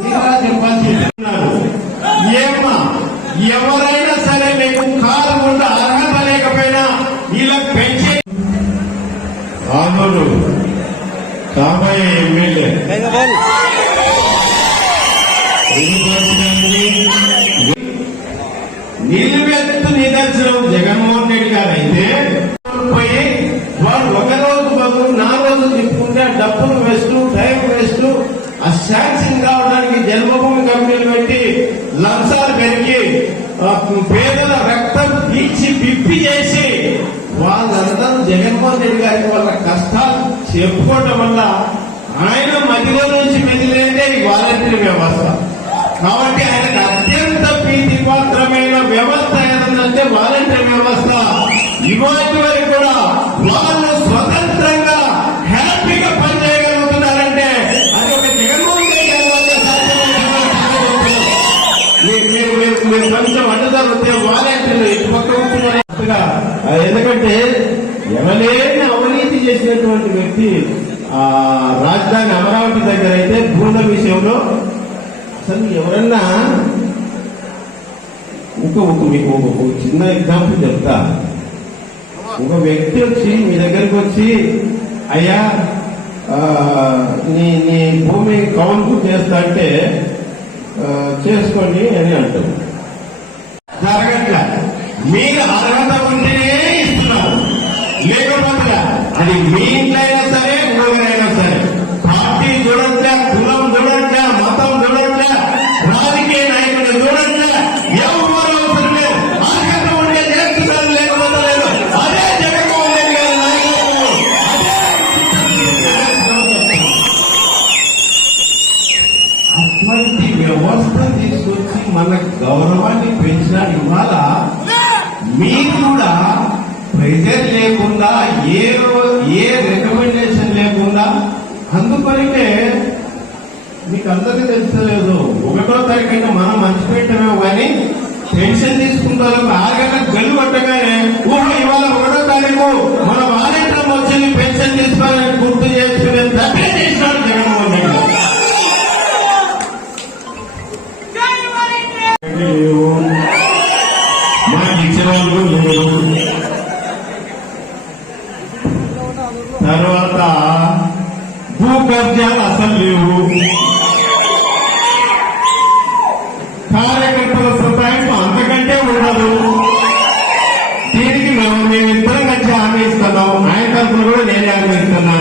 ఇంకా ఏమ్మా ఎవరైనా సరే మీకు కాలం ఉండ అర్హత లేకపోయినా ఇలా పెంచే ఆందోళన కాబోయే ఎమ్మెల్యే. నిలువెత్తు నిదర్శనం జగన్మోహన్ రెడ్డి గారు అయితే పోయి వాడు ఒక రోజు బదులు నాలుగు రోజులు తిప్పుకుంటే డబ్బులు వేస్ట్ టైం వేస్ట్ ఆ శాంక్షన్ కావడానికి జన్మభూమి కంపెనీలు పెట్టి లంచాలు పెరిగి పేదల రక్తం పీల్చి పిప్పి చేసి వాళ్ళందరూ జగన్మోహన్ రెడ్డి గారి వాళ్ళ కష్టాలు చెప్పుకోవటం వల్ల ఆయన మధ్యలో నుంచి మెదిలేదే ఈ వాలంటీర్ వ్యవస్థ. కాబట్టి ఆయనకు అత్యంత ప్రీతిపాత్రమైన వ్యవస్థ ఏదంటే వాలంటీర్ వ్యవస్థ. ఇవాటి వరకు కూడా వాళ్ళు ఉంటున్నట్టుగా ఎందుకంటే ఎవలేని అవినీతి చేసినటువంటి వ్యక్తి ఆ రాజధాని అమరావతి దగ్గర అయితే భూముల విషయంలో అసలు ఎవరన్నా ఒక ఒక మీకు ఒక చిన్న ఎగ్జాంపుల్ చెప్తా. ఒక వ్యక్తి వచ్చి మీ దగ్గరికి వచ్చి అయ్యా ఆ, నీ నీ భూమి కౌలుకు చేస్తా అంటే చేసుకోండి అని అంటాం జరగండి మీరు అర్హత ఉంటేనే ఇస్తున్నారు లేకపోతే అది మీ ఇంట్లో సరే ఊరినైనా సరే. పార్టీ చూడట్లే కులం చూడట్లే మతం చూడట్లే రాజకీయ నాయకులు చూడట్లే ఎవరు అవసరం లేదు. అర్హత ఉంటే చేస్తున్నారు లేకపోతే లేదు. అదే జగన్మోహన్ రెడ్డి గారి నాయకత్వం. అటువంటి వ్యవస్థ తీసుకొచ్చి మన గౌరవాన్ని పెంచినాడు ఇవాళ మీకు కూడా ప్రెజర్ లేకుండా ఏ ఏ రికమెండేషన్ లేకుండా అందుకొనికే మీకు అందరికీ తెలుస్తలేదు. ఒకటో తారీఖు మనం మర్చిపెట్టమే కానీ పెన్షన్ తీసుకుంటారు. ఆరు గంటలకు గల్లు పట్టగానే ఊహ ఇవాళ ఒకటో తారీఖు మన వాలంటీర్ వచ్చి పెన్షన్ తీసుకోవాలని తర్వాత భూ కబ్జాలు అసలు లేవు కార్యకర్తల సతాయింపు అంతకంటే ఉండదు. దీనికి మేము మేము ఇద్దరం కలిసి హామీ ఇస్తున్నాం. ఆయన తరఫున కూడా నేనే హామీ ఇస్తున్నా.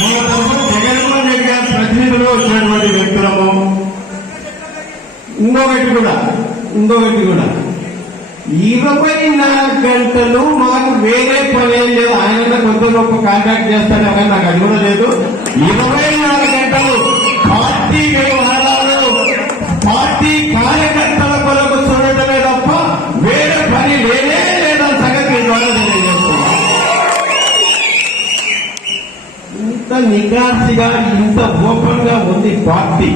మన తరఫున జగన్మోహన్ రెడ్డి గారి ప్రతినిధులు వచ్చినటువంటి వ్యక్తులము. ఇంకొకటి కూడా ఇంకొకటి కూడా. ఇరవై నాలుగు గంటలు మాకు వేరే పని ఏం లేదు. ఆయన కొద్ది గొప్ప కాంటాక్ట్ చేస్తాను కానీ నాకు అది కూడా లేదు. ఇరవై నాలుగు గంటలు పార్టీ వ్యవహారాలు పార్టీ కార్యకర్తల కొరకు చూడటమే తప్ప వేరే పని లేనే లేదని సంగతి ద్వారా ఇంత నికాసిగా ఇంత ఓపెన్గా ఉంది పార్టీ.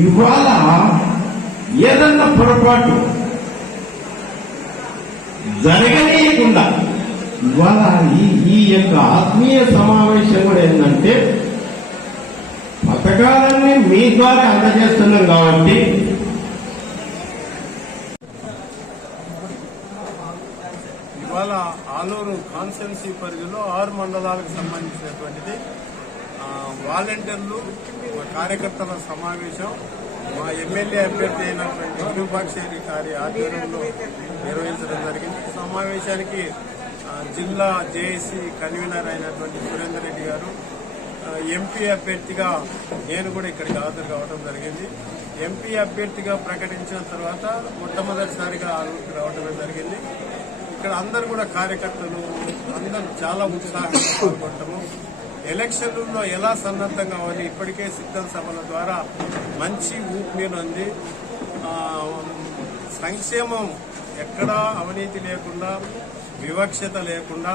ఇవాళ ఏదన్నా పొరపాటు జరగనీయకుండా. ఇవాళ ఈ ఈ యొక్క ఆత్మీయ సమావేశం కూడా ఏంటంటే పథకాలన్నీ మీ ద్వారా అందజేస్తున్నాం కాబట్టి. ఇవాళ ఆలూరు కాన్స్టెన్సీ పరిధిలో ఆరు మండలాలకు సంబంధించినటువంటిది. వాలంటీర్లు కార్యకర్తల సమావేశం. మా ఎమ్మెల్యే అభ్యర్థి అయినటువంటి విరూపాక్షేరి గారి ఆధ్వర్యంలో నిర్వహించడం జరిగింది. సమావేశానికి జిల్లా జేఏసీ కన్వీనర్ అయినటువంటి సురేందర్ రెడ్డి గారు ఎంపీ అభ్యర్థిగా నేను కూడా ఇక్కడికి హాజరు కావడం జరిగింది. ఎంపీ అభ్యర్థిగా ప్రకటించిన తర్వాత మొట్టమొదటిసారిగా ఆలూరుకి రావడమే జరిగింది. ఇక్కడ అందరు కూడా కార్యకర్తలు అందరూ చాలా ఉత్సాహంగా పాల్గొంటాము ఎలక్షన్లలో ఎలా సన్నద్ధం కావాలి ఇప్పటికే సిద్ధం సభల ద్వారా మంచి ఊపు ఉంది సంక్షేమం ఎక్కడా అవినీతి లేకుండా వివక్షత లేకుండా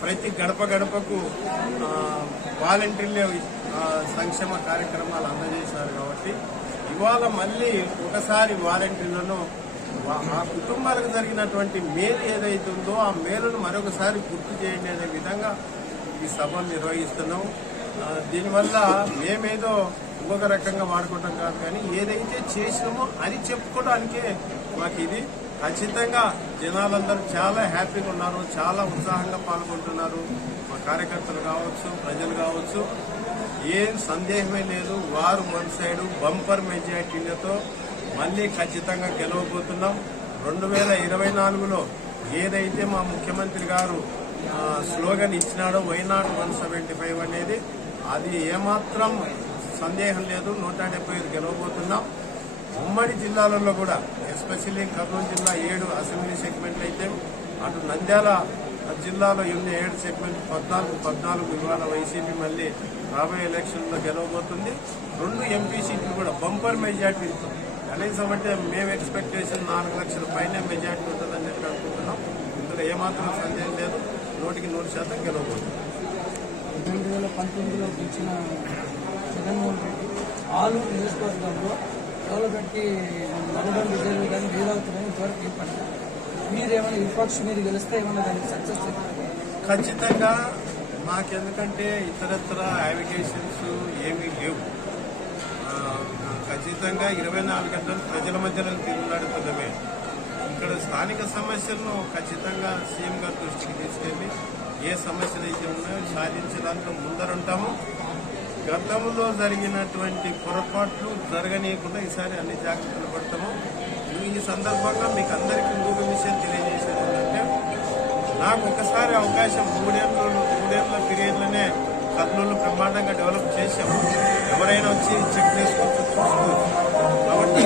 ప్రతి గడప గడపకు వాలంటీర్లే సంక్షేమ కార్యక్రమాలు అందజేశారు కాబట్టి ఇవాళ మళ్ళీ ఒకసారి వాలంటీర్లను ఆ కుటుంబాలకు జరిగినటువంటి మేలు ఏదైతే ఉందో ఆ మేలును మరొకసారి గుర్తు చేయండి అనే విధంగా ఈ సభను నిర్వహిస్తున్నాం. దీనివల్ల మేమేదో ఇంకొక రకంగా వాడుకోవటం కాదు కానీ ఏదైతే చేసినామో అని చెప్పుకోవడానికే మాకు ఇది ఖచ్చితంగా జనాలందరూ చాలా హ్యాపీగా ఉన్నారు చాలా ఉత్సాహంగా పాల్గొంటున్నారు. మా కార్యకర్తలు కావచ్చు ప్రజలు కావచ్చు ఏం సందేహమే లేదు. వారు వన్ సైడ్ బంపర్ మెజార్టీలతో మళ్ళీ ఖచ్చితంగా గెలవబోతున్నాం. రెండు వేల ఇరవై నాలుగులో ఏదైతే మా ముఖ్యమంత్రి గారు slogan ఇచ్చినాడో why not one seventy five అనేది అది ఏమాత్రం సందేహం లేదు. నూట డెబ్బై ఐదు గెలవబోతున్నాం. ఉమ్మడి జిల్లాలలో కూడా ఎస్పెషల్లీ కర్నూలు జిల్లా ఏడు అసెంబ్లీ సెగ్మెంట్లు అయితే అటు నంద్యాల జిల్లాలో ఎన్ని ఏడు సెగ్మెంట్ పద్నాలుగు పద్నాలుగు ఇవాళ వైసీపీ మళ్ళీ రాబోయే ఎలక్షన్లో గెలవబోతుంది. రెండు ఎంపీ సీట్లు కూడా బంపర్ మెజార్టీతో కనీసం అంటే మేము ఎక్స్పెక్టేషన్ నాలుగు లక్షల పైన మెజార్టీ ఉంటుందని చెప్పి అనుకుంటున్నాం. ఇందులో ఏమాత్రం సందేహం లేదు. నూటికి నూరు శాతం గెలవబోతుంది. రెండు వేల పంతొమ్మిదిలో ఇచ్చిన జగన్మోహన్ రెడ్డి ఆలూరు నియోజకవర్గంలో డెవలప్మెంట్కి నల్గొండ విజయాలు కానీ వీలవుతున్నాయి ఇంతవరకు ఇవ్వండి మీరేమైనా విపక్ష మీరు గెలిస్తే ఏమైనా దానికి సక్సెస్ ఖచ్చితంగా మాకెందుకంటే ఇతరత్ర అవిగేషన్స్ ఏమీ లేవు. ఖచ్చితంగా ఇరవై నాలుగు గంటలు ప్రజల మధ్యలో తిరుగులాడుతున్నమే ఇక్కడ స్థానిక సమస్యలను ఖచ్చితంగా సీఎం గారి దృష్టికి తీసుకెళ్ళి ఏ సమస్యలు అయితే ఉన్నాయో సాధించడానికి ముందరుంటాము. గతంలో జరిగినటువంటి పొరపాట్లు జరగనీయకుండా ఈసారి అన్ని జాగ్రత్తలు పడతాము. ఈ సందర్భంగా మీకు అందరికీ ఇంకొక విషయం తెలియజేసేది ఏంటంటే నాకు ఒకసారి అవకాశం మూడేళ్ళు మూడేళ్ళ పీరియడ్లోనే కర్నూలు బ్రహ్మాండంగా డెవలప్ చేశాము. ఎవరైనా వచ్చి చెక్ చేసుకోవచ్చు చూసుకోవచ్చు. కాబట్టి